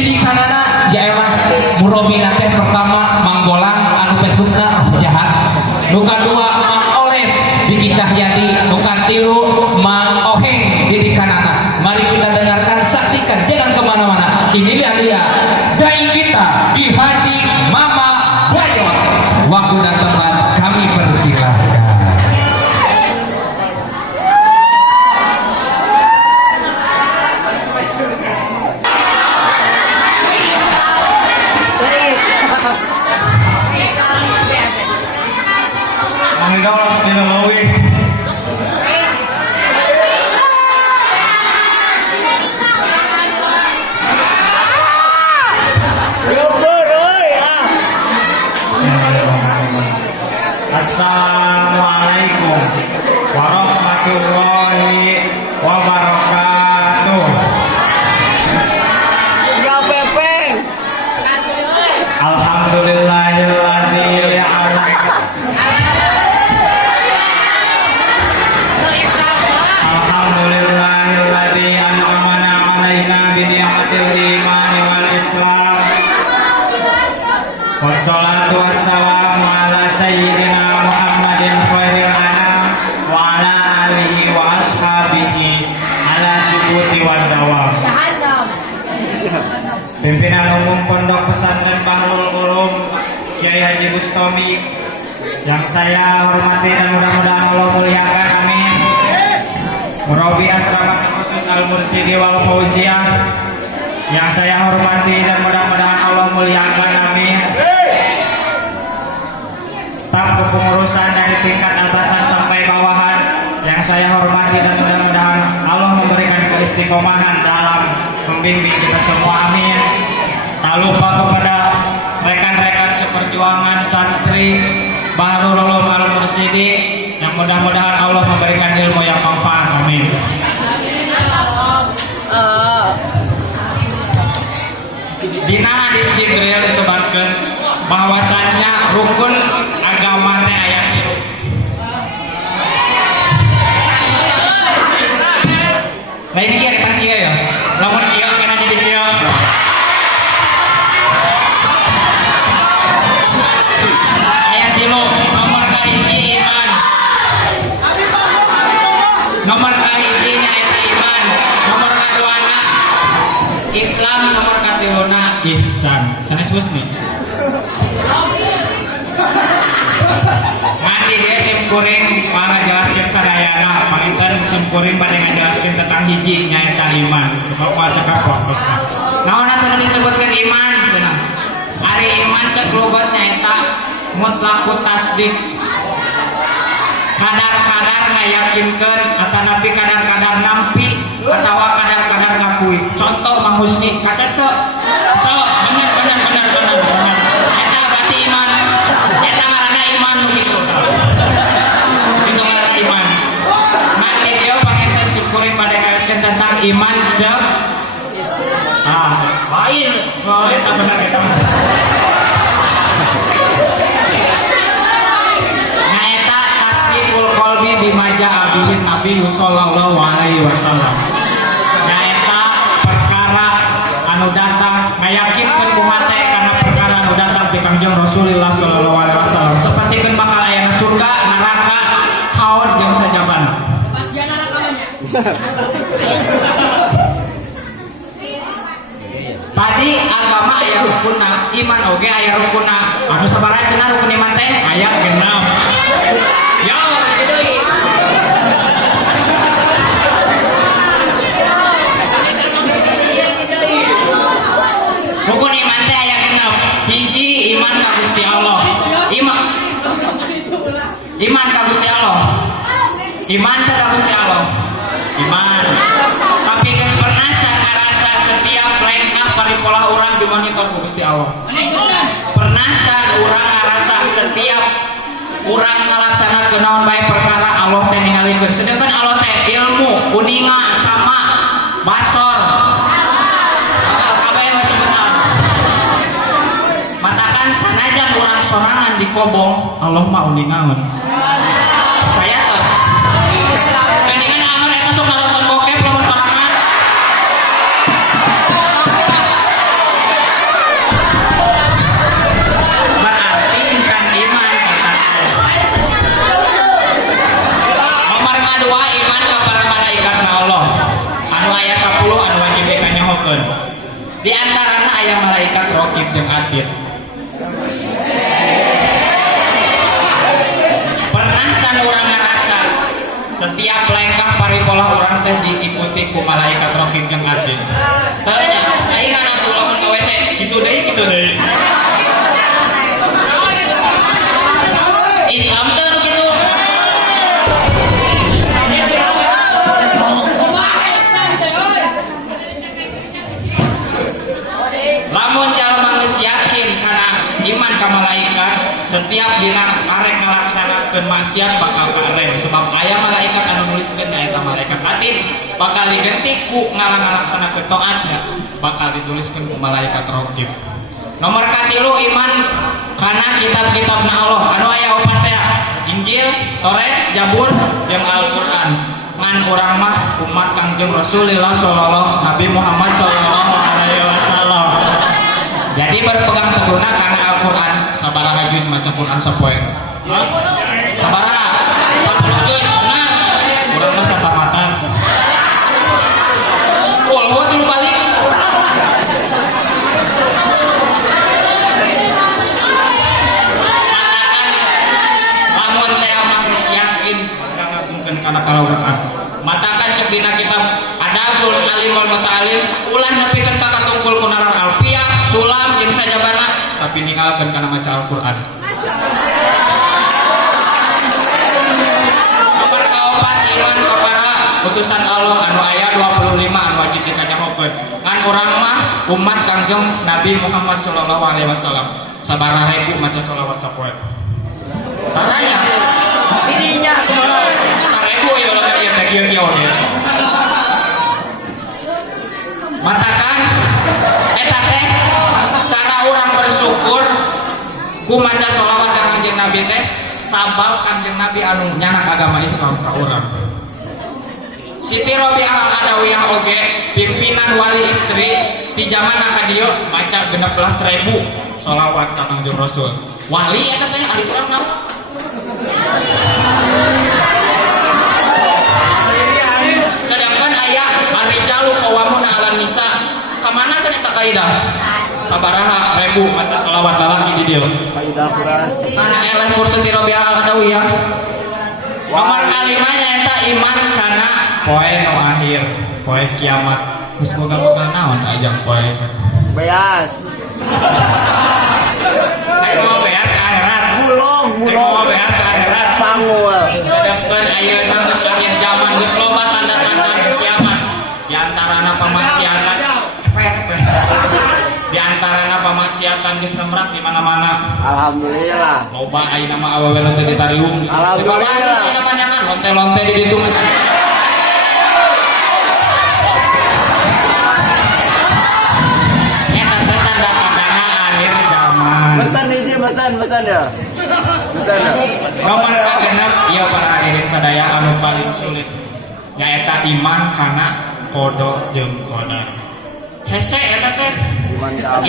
didikanana jaelah murabina teh pertama manggolang anu Facebookna jahat, nu kadua Mang Oles di Cahyadi, nu katilu Mang Oheng didikanana. Mari kita dengarkan, saksikan, jangan kemana-mana. Inilah dia dai kita di hati Mama Bayot. Waktu dan tempat kami persilahkan. Assalamualaikum warahmatullahi wabarakatuh. Ya pepeng. Alhamdulillahilladzi an'amana 'alaina bi ni'matil iman wal islam. Wassalatu wassalamu ala sayyidina Muhammadin khairil anam wa ala alihi wa ashabihi ala subuti wal dawam. Pimpinan Umum Pondok Pesantren Bahrul Ulum Kiai Haji Bustami yang saya hormati dan mudah-mudahan Allah muliakan, amin. Murabi Asrama Khusus Al-Mursyidi wal Fauziyah yang saya hormati dan mudah-mudahan Allah muliakan, amin. Staf kepengurusan dari tingkat atasan sampai bawahan yang saya hormati dan mudah-mudahan Allah memberikan keistiqomahan dalam membimbing kita semua, amin. Tak lupa kepada rekan-rekan seperjuangan santri Bahrul Ulum Al-Mursyidi yang mudah-mudahan Allah memberikan ilmu yang manfaat, amin. Dina hadis Jibril disebutkan bahwasannya rukun agama teh aya tilu. Lain kieu eta kieu ya. Lamun kieu kana jadi kieu. Aya tilu, nomor kahiji iman. Nomor kahiji nyaeta iman. Nomor kaduana Islam, nomor katiluna ihsan. Sanes husni. Ngaji dia simkuring para jelaskan sadayana, panginten simkuring pada ngajelaskan tentang hiji nyaeta iman. Bapak cekap waktu. Naon atuh disebutkan iman cenah. Ari iman cek logat nyaeta mutlaqut tasdik. Kadar-kadar ngayakinkeun atanapi kadar-kadar nampi atawa kadar-kadar ngakui. Contoh Mang Husni kaset teu. Benar. Eta berarti iman. Eta ngaranna iman nu kitu. Itu ngaranna iman. Mati dia panginten simkuring pada ngajelaskeun tentang iman cek. Lain eta bener eta. Bimaja abihin Nabi sallallahu alaihi wasallam. Nyaeta perkara anu datang ngayakinkeun kumaha teh kana perkara anu datang ti Kangjeng Rasulullah sallallahu alaihi wasallam. Sapertikeun bakal aya surga, neraka, haud jeung sajabana. Bagian nerakamanya. Tadi agama aya rukunna, iman oge aya rukunna. Anu sabaraha cenah rukun iman teh? Aya 6. Ya, rukun iman teh aya 6. Hiji iman ka Gusti Allah. Iman ka Gusti Allah. Iman teh ka Gusti Allah. Iman. Tapi geus pernah can ngarasa setiap lengkah paripola urang dimonitor ku Gusti Allah. Pernah can urang ngarasa setiap urang ngalaksanakeun naon bae perkara Allah teh ningalikeun. Sedangkan Allah teh ilmu, kuninga, sama, basor. Sorangan di kobong, Allah mah uni naon. Saya tuh. Keningan anger eta sok nonton bokep lamun sorangan. Di antarana aya malaikat raqib jeung atid. Pernah can urang ngarasa setiap langkah paripolah urang teh diikuti ku malaikat raqib jeung atid. Tanya, aing atuh lamun ka WC kitu deui. Islam teh kitu. Lamun jalma geus yakin kana iman ka malaikat, setiap dina arek ngalaksanakeun maksiat bakal kareng sebab aya malaikat anu nuliskeun aya malaikat atid bakal diganti ku ngalaksanakeun taatnya bakal dituliskeun ku malaikat raqib. Nomor katilu iman kana kitab-kitabna Allah anu aya opat teh Injil, Taurat, Zabur, jeung Al-Qur'an. Ngan urang mah umat Kangjeng Rasulullah sallallahu Nabi Muhammad sallallahu alaihi wasallam. Jadi berpegang teguhna kana Al-Qur'an sabaraha juz maca Qur'an sapoe. Sabaraha? 10 juz. Benar. Urang mah satamatan. Walho tilu kali. Lamun teh mah yakin sangat mungkin kana Al-Qur'an. Matakan cek dina kitab Adabul Alim wal Muta'alim ulah nepikeun ka katungkul kunaran alfiah, sulam jeung sajabana tapi ninggalkeun kana maca Al-Qur'an. Nomor kaopat iman kepada putusan Allah anu aya 25 anu wajib dikanyahokeun. Ngan urang mah umat Kangjeng Nabi Muhammad sallallahu alaihi wasallam sabaraha ribu maca sholawat sapoe. Taraya dirinya kumaha? Sarebu ya lah ya kieu-kieu ge. Matakan eta teh cara urang bersyukur ku maca sholawat ka Kanjeng Nabi teh sabab Kanjeng Nabi anu nyanak agama Islam ka urang. Siti Robiah Al-Adawiyah oge pimpinan wali istri di zaman dieu maca 16.000 sholawat ka Kanjeng Rasul. Wali eta teh ari urang naon? Sedangkan aya ar-rijalu qawwamuna 'alan nisa. Kamana teh eta kaidah? Sabaraha ribu maca sholawat lalaki di dieu. Kaidah Quran. Eleh Siti Robiah Al-Adawiyah. Nomor kalimanya eta iman kana poe nu akhir, poe kiamat. Geus boga-boga naon ajang poe? Beas. Ayo beas akhirat. Mulung. Ayo beas akhirat. Pangul. Sedangkan ayeuna geus akhir zaman geus loba tanda-tanda kiamat. Di antarana pamaksiatan. Di antarana pamaksiatan geus nemrak di mana-mana. Alhamdulillah. Loba ayeuna mah awewe teh ditariung. Alhamdulillah. Aya panjangan lonte-lonte di ditu. Mesan ya. Nomor kagenep ieu para hadirin sadaya anu paling sulit nyaeta iman kana qada jeung qadar. Hese eta teh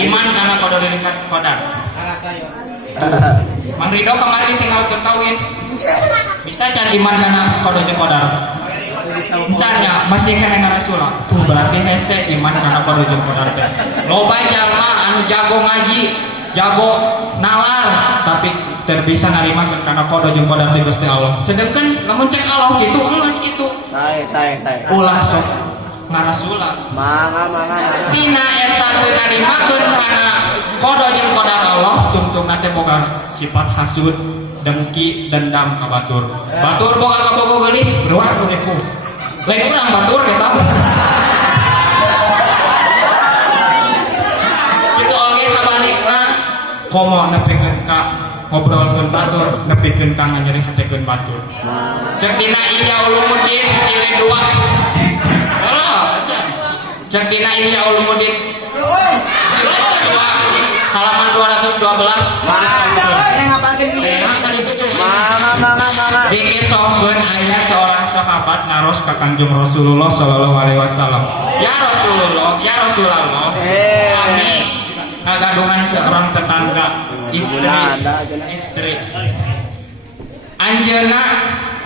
iman kana qada jeung qadar. Mang Ridho kemarin tinggal kawin. Bisa can iman kana qada jeung qadar. Misalnya masih kena ngarasula. Tuh berarti hese iman kana qada jeung qadar teh. Loba jalma anu jago ngaji, jago nalar tapi terbisa narima karena qada jeung qadar ti Gusti Allah. Sedangkan lamun cek Allah kitu geus kitu. Sae. Ulah sok ngarasula. Mangga. Tina eta teu narimakeun kana qada jeung qadar Allah tungtungna teh boga sifat hasud, dengki, dendam ka batur. Batur boga kabogo geulis, luar ku deku. Lain urang batur eta. Komo nepikeun ka ngobrolkeun batur, nepikeun ka nganyeri hatekeun batur. Cek dina Ihya Ulumuddin jilid 2. Cek dina Ihya Ulumuddin jilid 2 halaman 212. Dikisahkeun aya seorang sahabat naros ka Kanjeng Rasulullah sallallahu alaihi wasallam. Ya Rasulullah, kami ngagadungan seorang tetangga istri anjeunna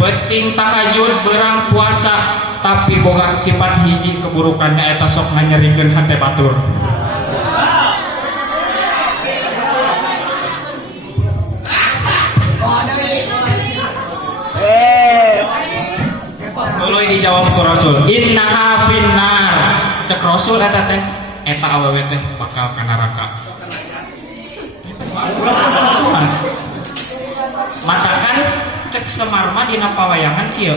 penting tahajud berang puasa tapi boga sifat hiji keburukannya eta sok nganyerikeun hate batur. Bari dijawab ku Rasul, innaha finnar. Cek Rasul eta teh, eta awewe teh bakal ka neraka. Matakan cek Semar mah dina pawayangan kieu.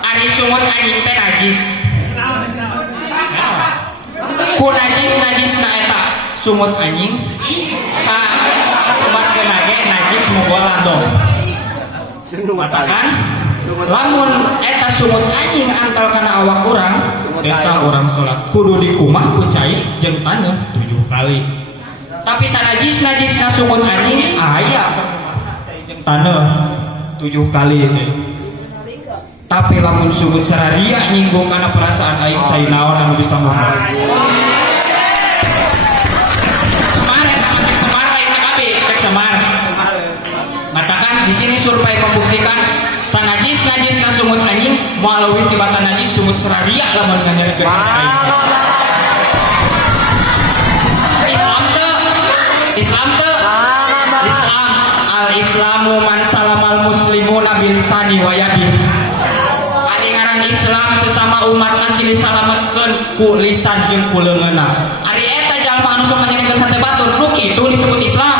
Ari sumut anjing teh najis. Ku najis-najisna eta sumut anjing ka sebatkeun ge najis mugola dong. Matakan lamun eta sumut anjing antal kana awak urang desa urang salat kudu dikumah ku cai jeung taneuh 7 kali. Tapi sanajis-najisna sumut anjing aya ka cai jeung taneuh 7 kali teh. Tapi lamun sumut sararia nyinggung kana perasaan aing cai naon anu bisa mual. Semar. Matakan di sini survei membuktikan sanajis-najisna sumut anjing melalui tibatan najis sumut seraria lamun nganyarikeun Islam al-islamu man salamal muslimuna bil lisani wa yadi. Ari ngaran Islam sesama umat asli salametkeun ku lisan jeung ku leungeunna. Ari eta jalma anu sok nganyarikeun hate batur nu kitu disebut Islam.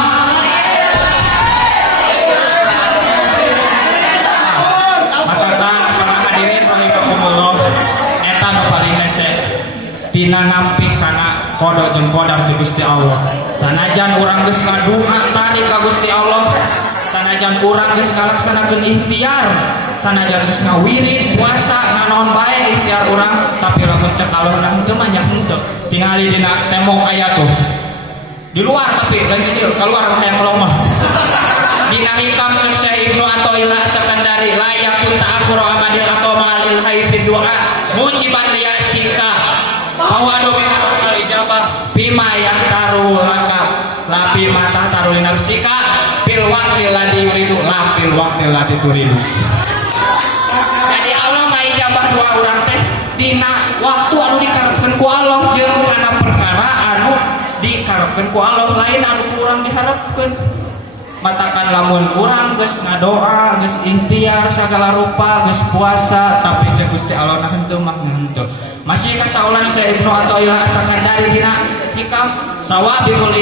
Dina nampi kana kodok jeung kodar ti Gusti Allah. Sanajan urang geus ngadua tari ka Gusti Allah, sanajan urang geus ngalaksanakeun ikhtiar, sanajan geus ngawirid puasa nganaon bae ikhtiar urang, tapi lamun cek Allah nah henteu mah nya henteu. Tingali dina tembok aya tuh. Di luar tapi lain di keluar hayang melomah. Dina hikam cek Syekh Ibnu Athaillah Sakandari la yakun ta'akhuru amadil atau ma'al ilhi fi du'a mujiban liyasika awadu min al-ijabah bima yang taru laka la bima tahtaru li nafsika bil waqti ladzi yuridu la bil waqti ladzi turidu. Jadi Allah ngaijabah doa urang teh dina waktu anu dikarepkeun ku Allah jeung kana perkara anu dikarepkeun ku Allah lain anu kurang diharepkeun. Matakan lamun urang geus ngadoa, geus ikhtiar sagala rupa, geus puasa, tapi cek Gusti Allah nah henteu mah henteu. Masih kasaulan Syekh Ibnu Athaillah Sakandari dina hikam sawabul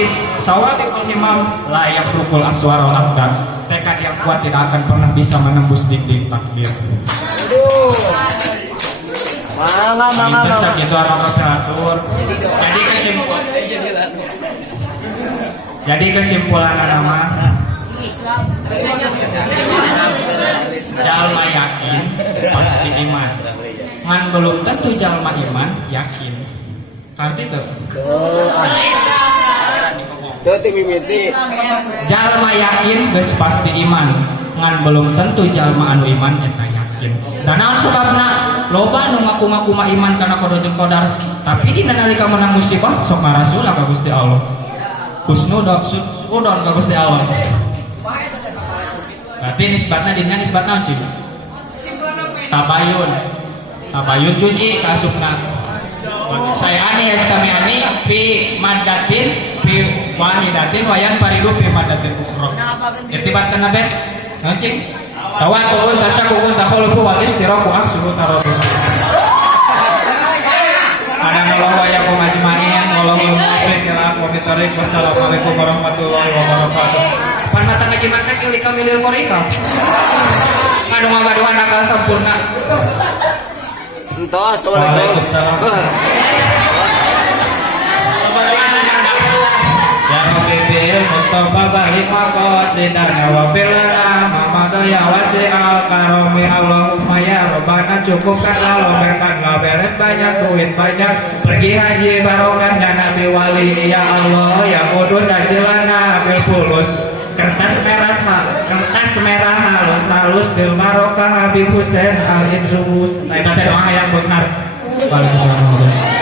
himam la yakhluqul aswar wal aqdar. Tekad yang kuat tidak akan pernah bisa menembus dinding takdir. Mangga gitu anu teratur. Jadi kesimpulan nama jalma yakin pasti iman. Ngan belum tentu jalma iman yakin. Karti tuh. Jalma yakin geus pasti iman. Ngan belum tentu jalma anu iman eta yakin. Dan naon sebabna loba nu ngaku-ngaku mah iman kana kodok jeung kodar, tapi dina nalika menang musibah sok ngarasul ka Gusti Allah. Husnudon ka Gusti Allah. Tapi nisbatna dina nisbatna cuy. Tabayun cuci kasupna. Saya ani ya kami ani fi madatin fi wahidatin wayan paridu fi madatin ukhra. Irtibat kana bet? Cing. Tawakkul tasyakkur takhulufu wal istiraku aksuhu taradu. Anallahu wa yakum ajma'in wallahu muwaffiq ila aqwamit thoriq. Wassalamualaikum warahmatullahi wabarakatuh. Pan mata ngajiman teh kali kamilil qorika. Anu ngagaduhan akal sampurna. Entos, waalaikumsalam. Ya Rabbi bil Mustafa barik maqasidan wa filana Muhammad ya wasi'al karami Allahumma ya Rabbana cukupkan lalu berkan gak beres banyak duit banyak pergi haji barokah dan nabi wali ya Allah ya kudus ajilana bil fulus kertas merah halus bil barokah Habib Hussein al-Idrus. Saya doa yang benar. Waalaikumsalam.